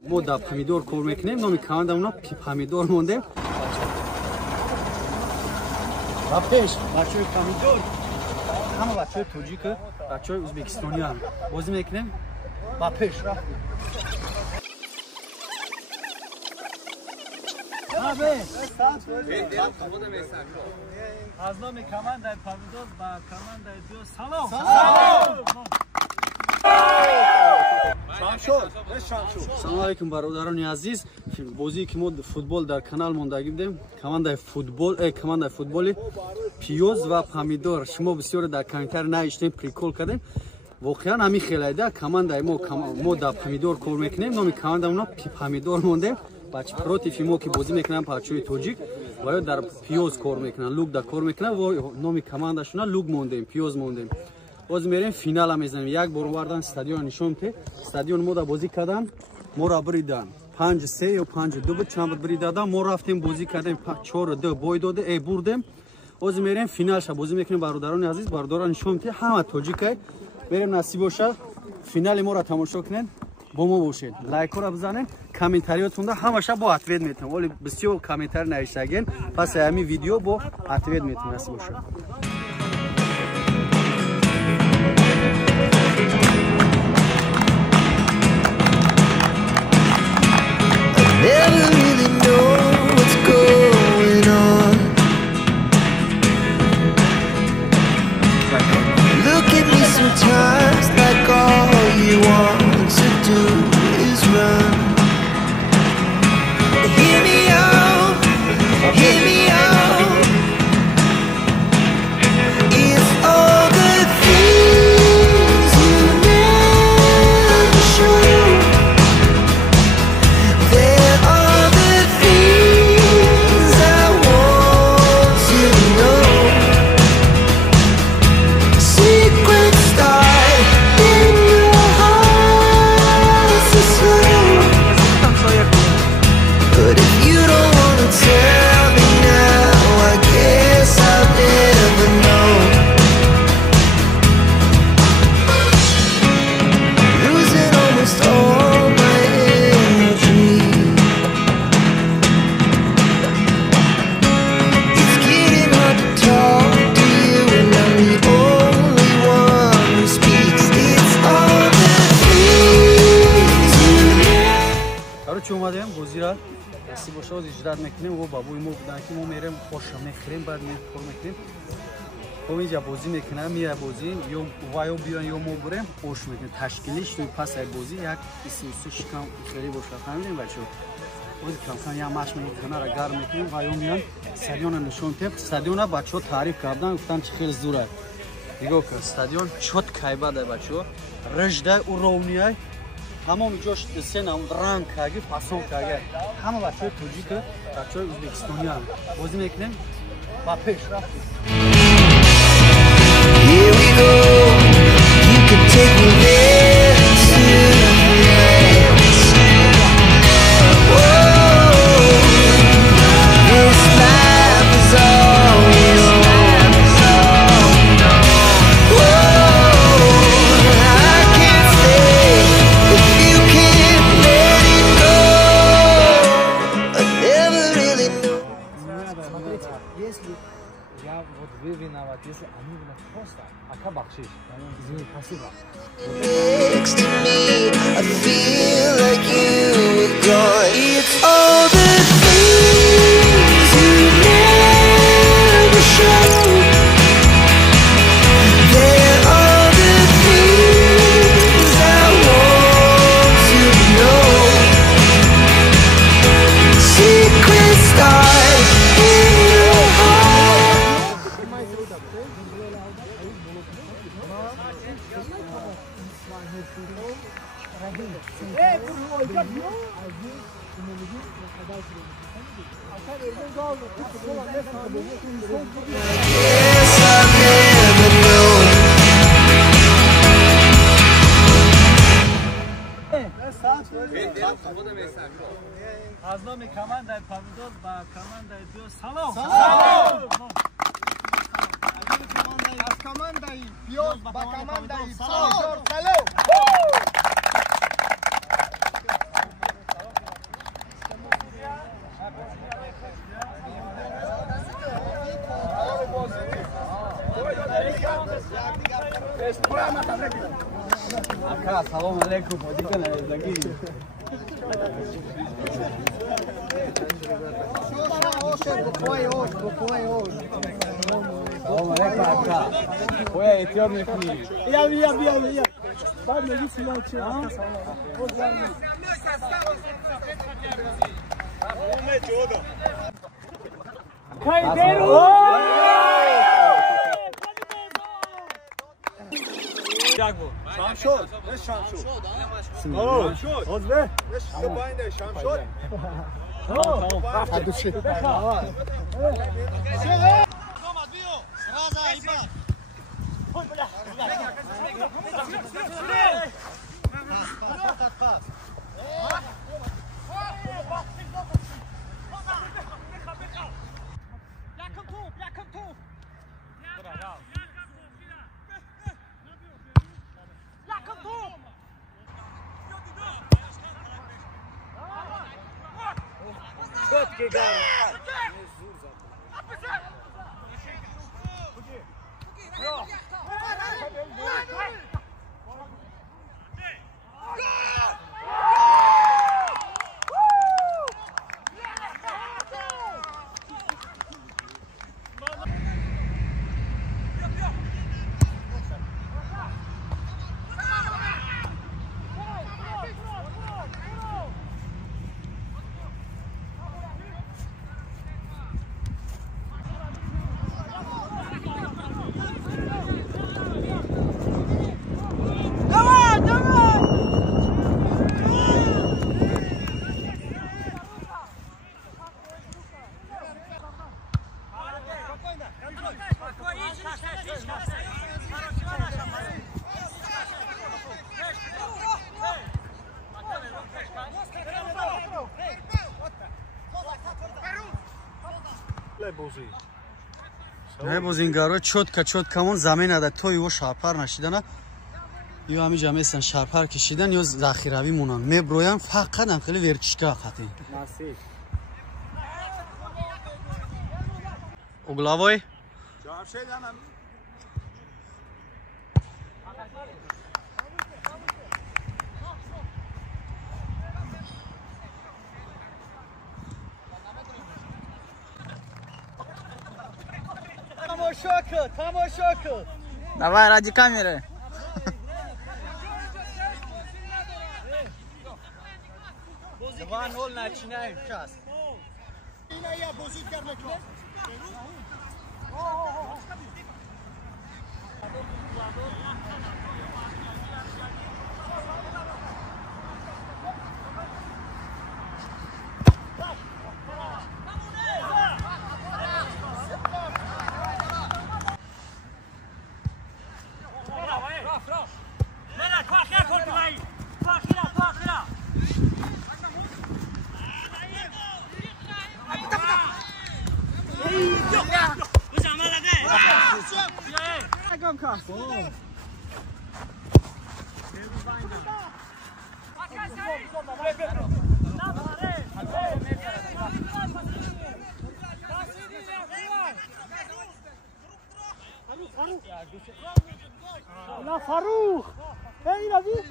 ما در پامیدور کار میکنیم، نام کماندمون پامیدور مونده. رفتش بچه‌های پامیدور همه بچه‌های توجیک، بچه‌های ازبکستانی هم بازی میکنیم. با پیش رفت از نام کماندار پامیدور با کماندار دیو سلام. سلام علیکم برادران عزیز. بازی که ما فوتبال در کانال ماندگی بودیم، کماندار فوتبالی پیوز و پامیدور. شما بسیار در کامنتر نوشتین، پریکول کردین. واقعا همین خیلی ده کماندار ما در پامیدور کار میکنیم، نام کماندار پامیدور مونده. بچه پروتیفی ما که بازی میکنن بچه‌های توجیک و در پیوز کار میکنن، لوگ در کار میکنن و نام کماندارشون لوگ موندیم، پیوز موندیم. باز میریم فینال هم میزنیم. یک بار وردن استادیون نشون ته، استادیون ما در بازی کردن، ما را بریدن 5-3 یا 5-2 بود، چند بود برید دادن. ما رفتیم بازی کردیم 4-2 بای داده بردیم. باز میریم فینال شب بازی میکنیم برادران عزیز، برادران نشون ته همه توجیکای. بریم نصیب باشه فینال ما را تماشا کنین، با ما باشید، لایک رو بزنین، کامنتاریاتون همه شب با اتوید میتونم، ولی بسیار کامنتار نوشتگین، پس همین ویدیو با اتوید میتونم نصیب باشه. Never really know what's going on. Look at me sometimes like all you want to do is run. Hear me out, hear me out. It's all the things you never show. اومدیم بازی را دستی باشه از اجرات میکنیم و بابوی ما بودن که ما میریم خوش میخوریم، بعد میخور میکنیم و اینجا بازی میکنم. میره بازی یا وایو بیان یا ما بریم خوش میکنیم. تشکیلیش توی پس ای بازی یک اسم شکم خیلی باشه فهمیدین بچه‌ها. بازی کامسان یا ماش میکنه را گرم میکنیم وایو میان استادیون نشون تپ. استادیون بچه‌ها تعریف کردن، گفتن چه خیلی زوره. نگاه کن استادیون چوت کایباده بچه‌ها، رشده و رونیه همه جاش سن هم رنگ کاگی پاسون کاگی همه بچه‌های توجیک، بچه‌های ازبکستانی هم بازی میکنیم. با پیش رفتیم. Here we go. You can take me there tonight. Whoa, this life is all we know. Whoa, I can't stay if you can't let it go. I never really knew. Если я вот вы виноват, если они виноваты, просто ака бахшиш. Извини, спасибо. Next to me, I feel like you were gone. It's all the things you never show. They're all the things I want to know. Secrets start in your heart. Yes, I've never known. از نام کماندار پامیدور با کماندار دیو سلام. از کمانداری پیوز با کمانداری سلام. Aka, salam alaikum. Odikon zagi. Salam alaikum aka. Koja je etiopni knjig? Ja. Bad me visi lanče. Kaj deru? Jagbo. Şamşot. Ne şamşot? Şamşot. Ozbe. Ne şambayında şamşot? Tamam. Hadi şey. Бозингаро чётка-чёткамон заминада то его шарпар нашидана ё ҳамиҷа месан шарпар кишидан ё захиравӣ монанд меброян фақат анхели верчишка хати углавой Тамошо кыл. Давай ради камеры. 2-0 начинаем сейчас. La Farouk. Hey, il a vu?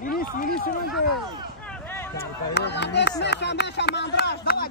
Вниз, Меша, мандраж, давай.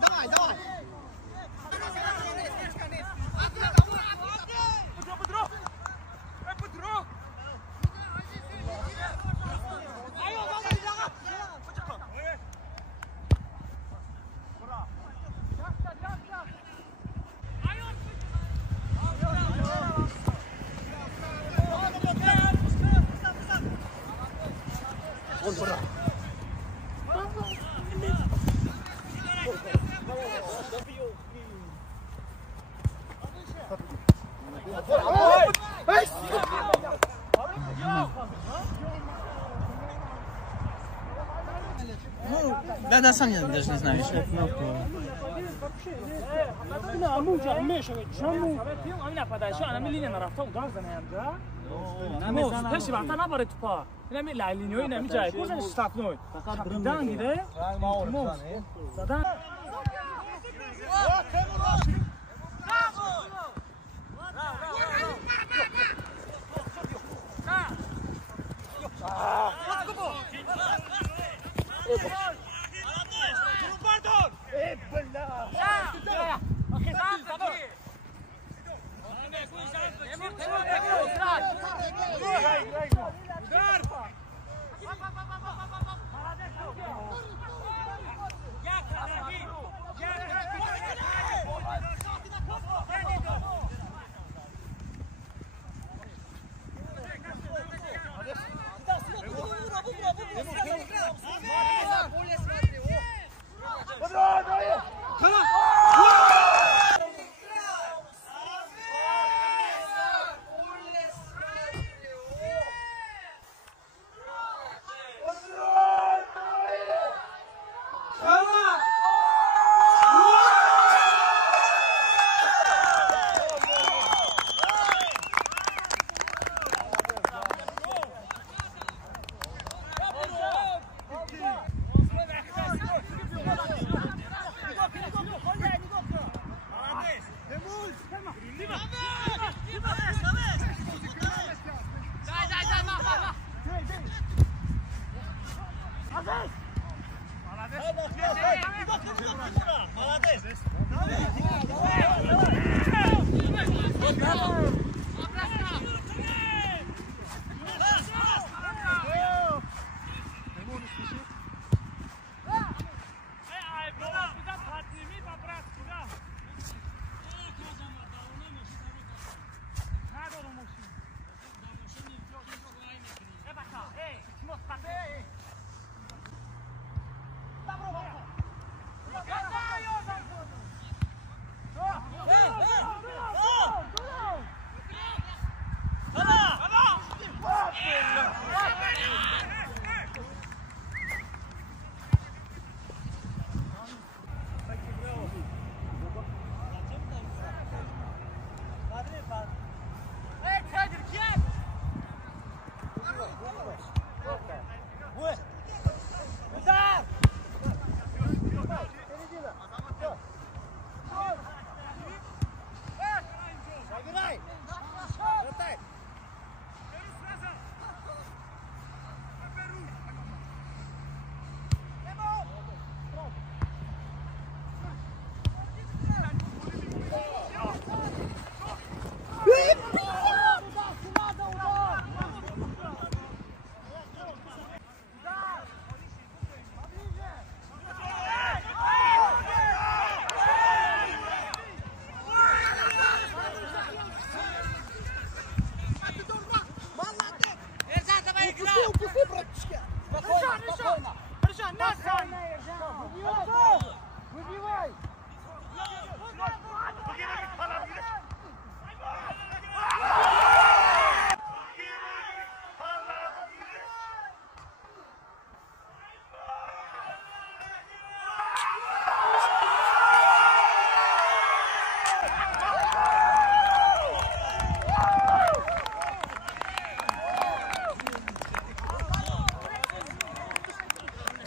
Да, да, сам даже не знаю еще.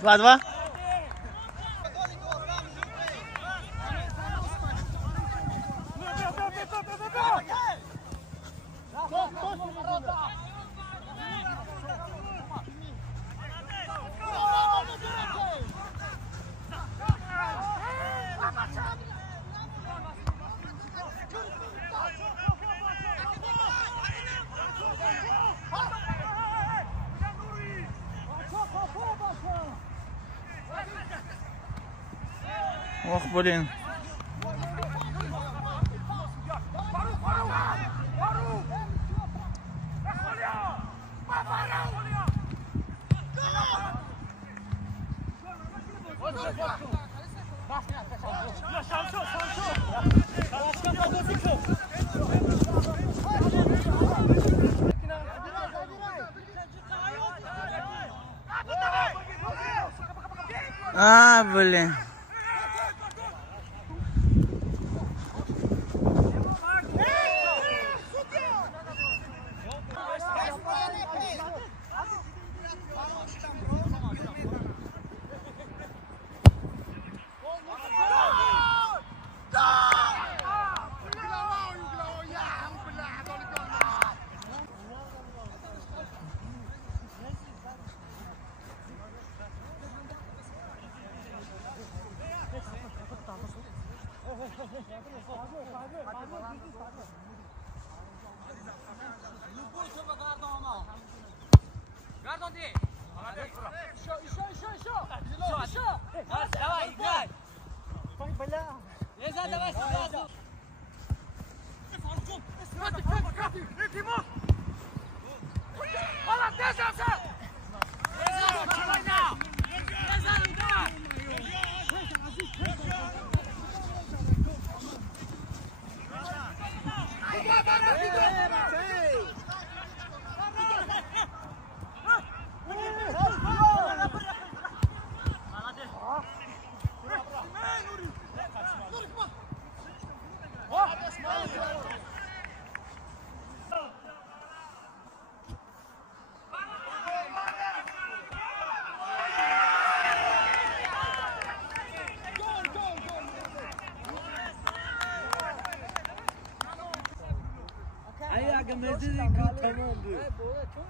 Два-два. Ох, блин. А, блин.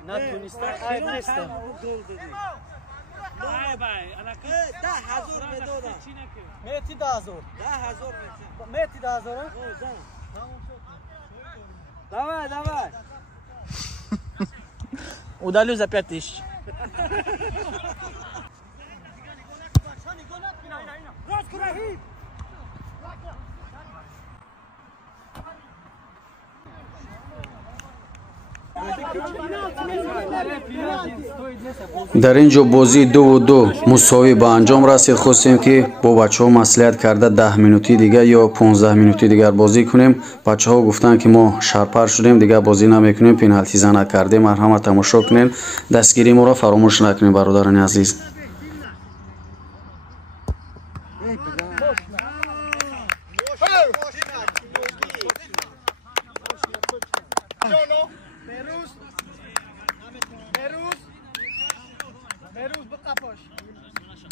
نتونستن عیب نیستن میتی 10,000 میتی 10,000 давай Удалю за 5000. дар ин ҷо бозии 2-2 мусовӣ ба анҷом расид. хостем ки бо бачаҳо маслиҳат карда 10 минутии дигар ё 15 минутии дигар бозӣ кунем. бачаҳо гуфтанд ки мо шарпар шудем, дигар бозӣ намекунем, пеналтӣ зана кардем. марҳамат тамошо кунед, дастгирии моро фаромӯш накунед бародарони азиз.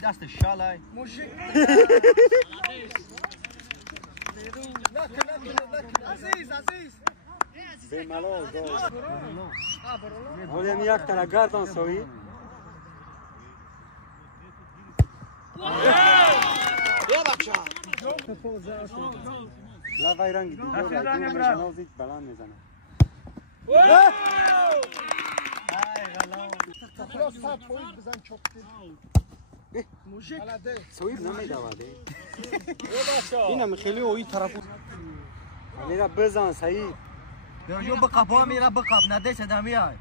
دست شالای عزیز بولیم یک تنه گردان سوی یا بچه لوای رنگ دیگه نوزید بلند میزنه سویب نمیدواده اینم خیلی اوی طرفو میره بزن سعید برجو بقب ها میره بقب نده صدمی های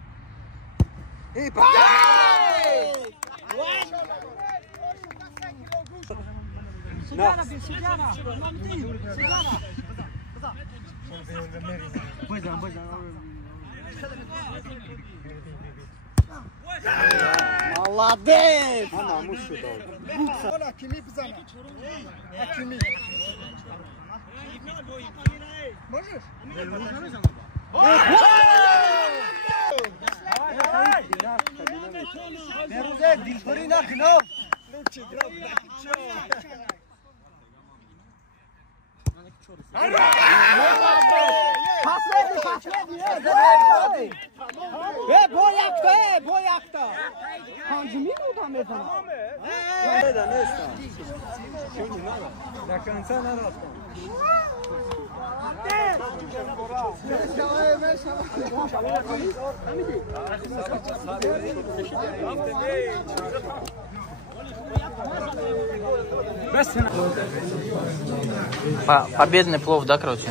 молодец! Она мушу дал. Оla kimi bzana. Kimi. Можешь? Берузе, дилбари нахно. Лучше граб. بو یکتا پنجمی بودم میزنم Победный плов, да, короче?